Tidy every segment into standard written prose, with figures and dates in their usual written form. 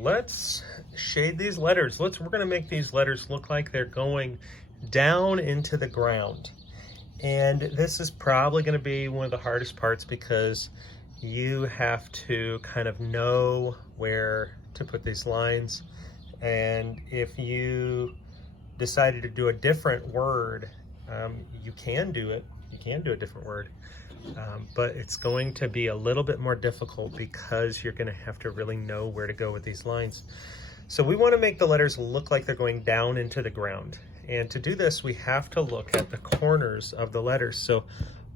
let's shade these letters. We're gonna make these letters look like they're going down into the ground. And this is probably gonna be one of the hardest parts because you have to kind of know where to put these lines. And if you decided to do a different word, you can do it. You can do a different word. But it's going to be a little bit more difficult because you're going to have to really know where to go with these lines. So we want to make the letters look like they're going down into the ground. And to do this, we have to look at the corners of the letters. So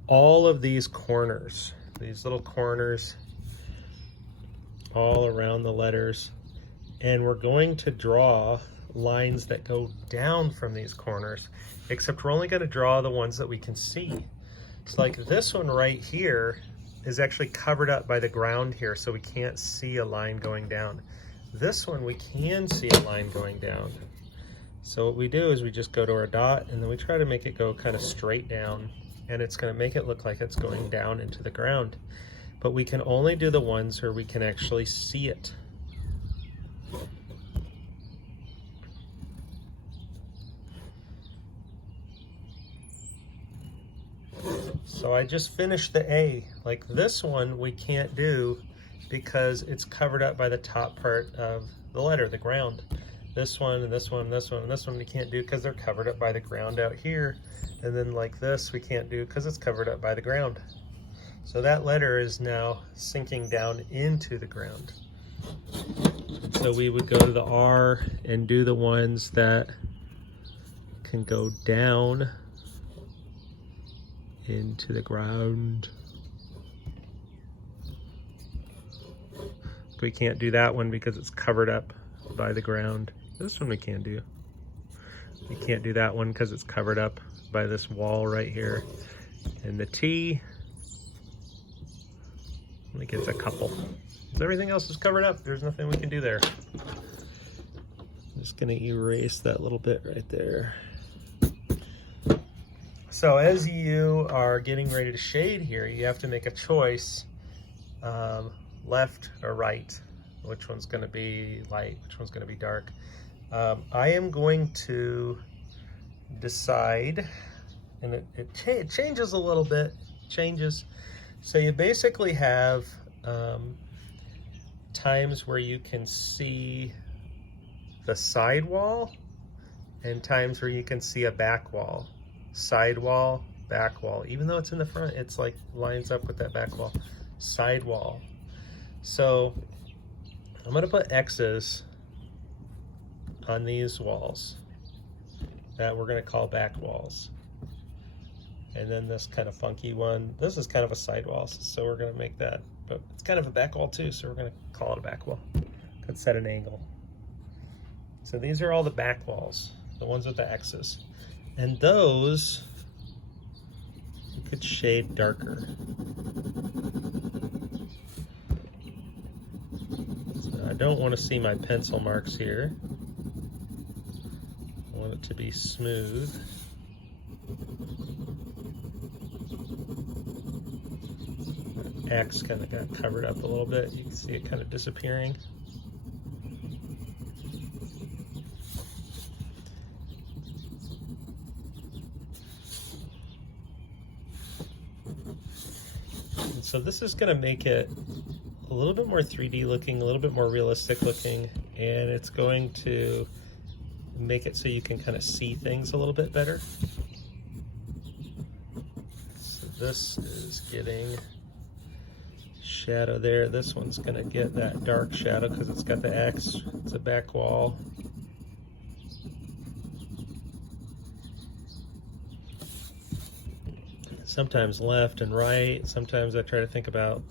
all of these corners, these little corners all around the letters, and we're going to draw lines that go down from these corners, except we're only going to draw the ones that we can see. It's like this one right here is actually covered up by the ground here, so we can't see a line going down. This one we can see a line going down. So what we do is we just go to our dot and then we try to make it go kind of straight down, and it's going to make it look like it's going down into the ground. But we can only do the ones where we can actually see it. So I just finished the A. Like this one we can't do because it's covered up by the top part of the letter, the ground. This one and this one and this one and this one we can't do because they're covered up by the ground out here. And then like this we can't do because it's covered up by the ground. So that letter is now sinking down into the ground. So we would go to the R and do the ones that can go down into the ground. We can't do that one because it's covered up by the ground. This one we can do. We can't do that one because it's covered up by this wall right here. And the T only gets a couple. Everything else is covered up. There's nothing we can do there. I'm just gonna erase that little bit right there. So as you are getting ready to shade here, you have to make a choice, left or right. Which one's gonna be light, which one's gonna be dark. I am going to decide, and it changes a little bit, So you basically have times where you can see the side wall and times where you can see a back wall. Side wall, back wall. Even though it's in the front, it's like lines up with that back wall. Side wall. So I'm gonna put X's on these walls that we're gonna call back walls. And then this kind of funky one, this is kind of a side wall, so we're gonna make that, but it's kind of a back wall too, so we're gonna call it a back wall. Could set an angle. So these are all the back walls, the ones with the X's. And those you could shade darker. So I don't want to see my pencil marks here. I want it to be smooth. X kind of got covered up a little bit. You can see it kind of disappearing. And so this is going to make it a little bit more 3D looking, a little bit more realistic looking, and it's going to make it so you can kind of see things a little bit better. So this is getting shadow there. This one's gonna get that dark shadow because it's got the X. It's a back wall. Sometimes left and right. Sometimes I try to think about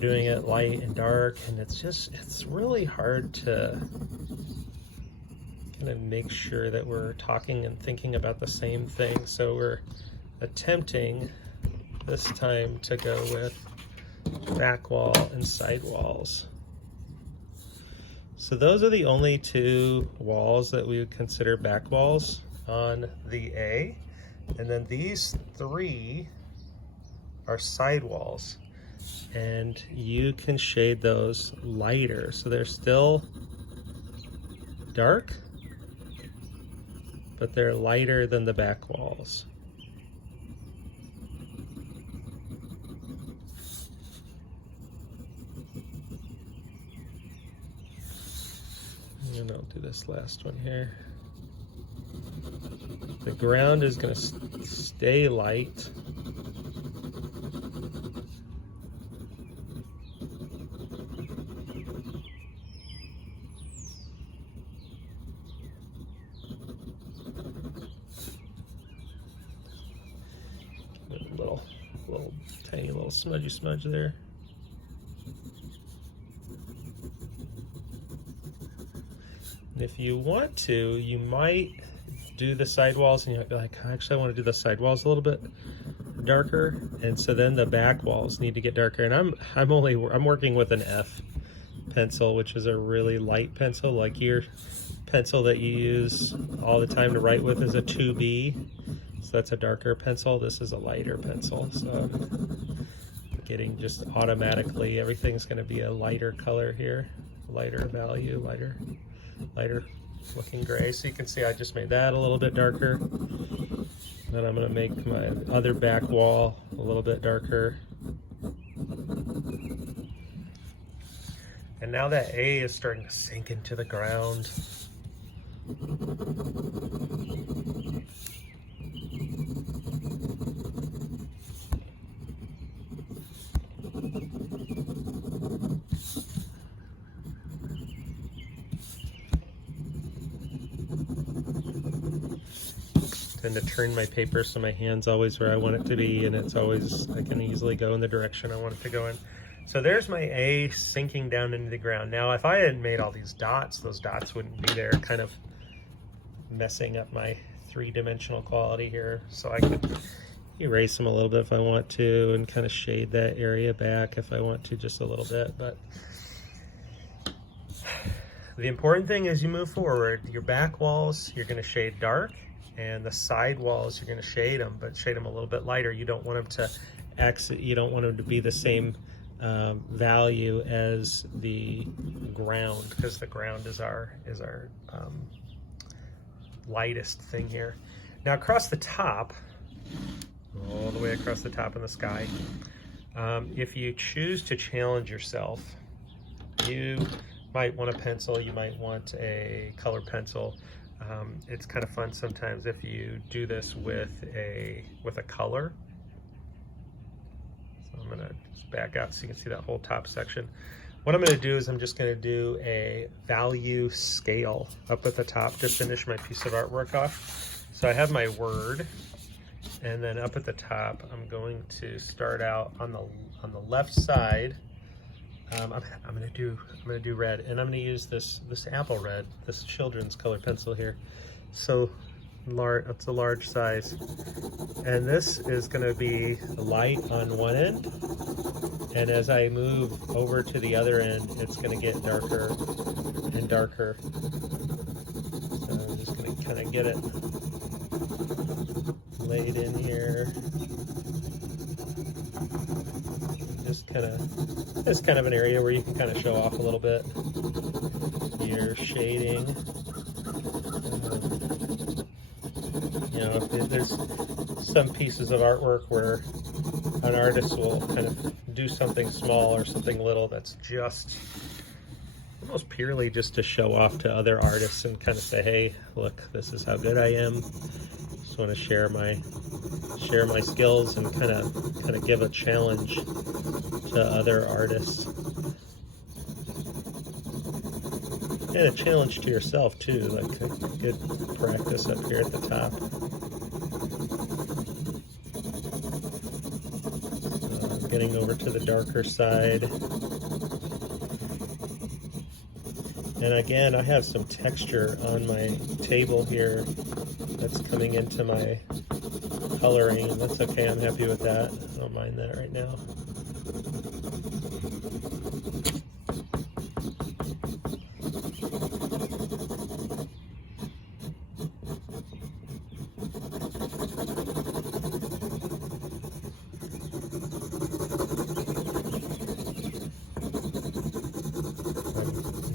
doing it light and dark, and it's really hard to kind of make sure that we're talking and thinking about the same thing. So we're attempting this time to go with back wall and side walls. So those are the only two walls that we would consider back walls on the A. And then these three are side walls. And you can shade those lighter so they're still dark, but they're lighter than the back walls. And I'll do this last one here. The ground is going to stay light. Little tiny little smudgy smudge there. And if you want to, you might do the sidewalls and you'll be like, actually I want to do the sidewalls a little bit darker, and so then the back walls need to get darker. And I'm working with an F pencil, which is a really light pencil. Like your pencil that you use all the time to write with is a 2B. So that's a darker pencil. This is a lighter pencil. So I'm getting just automatically, everything's going to be a lighter color here, lighter value, lighter looking gray. So you can see I just made that a little bit darker. Then I'm going to make my other back wall a little bit darker. And now that A is starting to sink into the ground. Tend to turn my paper so my hand's always where I want it to be, and it's always, I can easily go in the direction I want it to go in. So there's my A sinking down into the ground. Now if I had made all these dots, those dots wouldn't be there, kind of messing up my three-dimensional quality here. So I could erase them a little bit if I want to, and kind of shade that area back if I want to, just a little bit. But the important thing as you move forward, your back walls you're going to shade dark, and the side walls you're going to shade them, but shade them a little bit lighter. You don't want them to exit, you don't want them to be the same value as the ground, because the ground is our lightest thing here. Now across the top, all the way across the top in the sky, if you choose to challenge yourself, you might want a pencil, you might want a color pencil. It's kind of fun sometimes if you do this with a color. So I'm gonna just back out so you can see that whole top section. What I'm gonna do is I'm just gonna do a value scale up at the top to finish my piece of artwork off. So I have my word, and then up at the top, I'm going to start out on the left side. I'm gonna do red, and I'm gonna use this apple red, this children's color pencil here. So large, it's a large size, and this is gonna be light on one end, and as I move over to the other end, it's gonna get darker and darker. So I'm just gonna kind of get it laid in here. It's kind of an area where you can kind of show off a little bit your shading. You know, there's some pieces of artwork where an artist will kind of do something small or something little that's just almost purely just to show off to other artists and kind of say, hey, look, this is how good I am. Just want to share my skills and kind of give a challenge to other artists, and a challenge to yourself too, like a good practice up here at the top. So getting over to the darker side, and again I have some texture on my table here that's coming into my coloring, and that's okay, I'm happy with that. I don't mind that right now.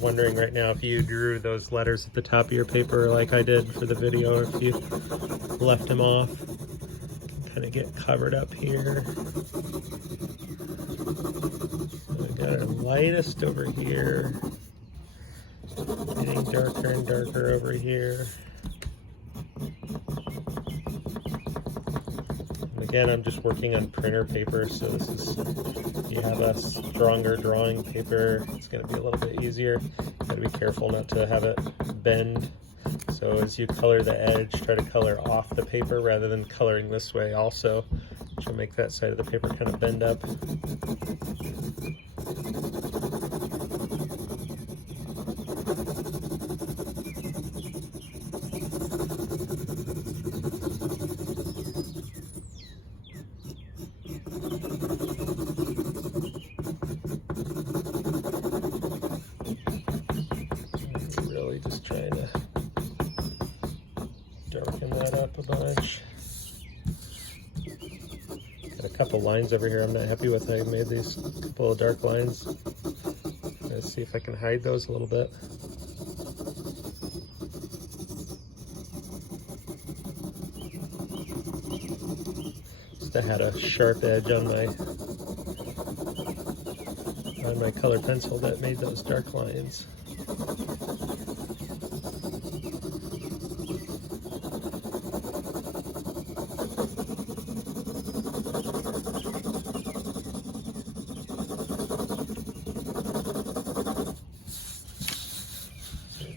wondering right now if you drew those letters at the top of your paper like I did for the video, or if you left them off. Kind of get covered up here. So we got our lightest over here, getting darker and darker over here. Again, I'm just working on printer paper, so this is, if you have a stronger drawing paper, it's going to be a little bit easier. Got to be careful not to have it bend. So as you color the edge, try to color off the paper rather than coloring this way also, which will make that side of the paper kind of bend up. Really just trying to darken that up a bunch. Got a couple lines over here I'm not happy with. I made these couple of dark lines. Let's see if I can hide those a little bit. Just I had a sharp edge on my color pencil that made those dark lines.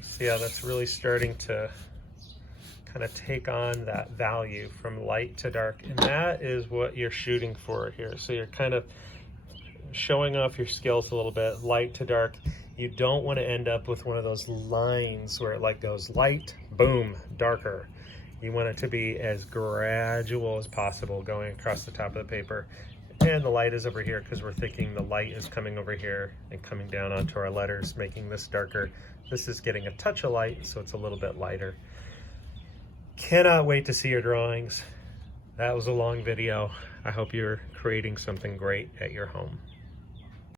See how that's really starting to kind of take on that value from light to dark, and that is what you're shooting for here. So you're kind of showing off your skills a little bit, light to dark. You don't want to end up with one of those lines where it like goes light, boom, darker. You want it to be as gradual as possible going across the top of the paper. And the light is over here because we're thinking the light is coming over here and coming down onto our letters, making this darker. This is getting a touch of light, so it's a little bit lighter. Cannot wait to see your drawings. That was a long video. I hope you're creating something great at your home.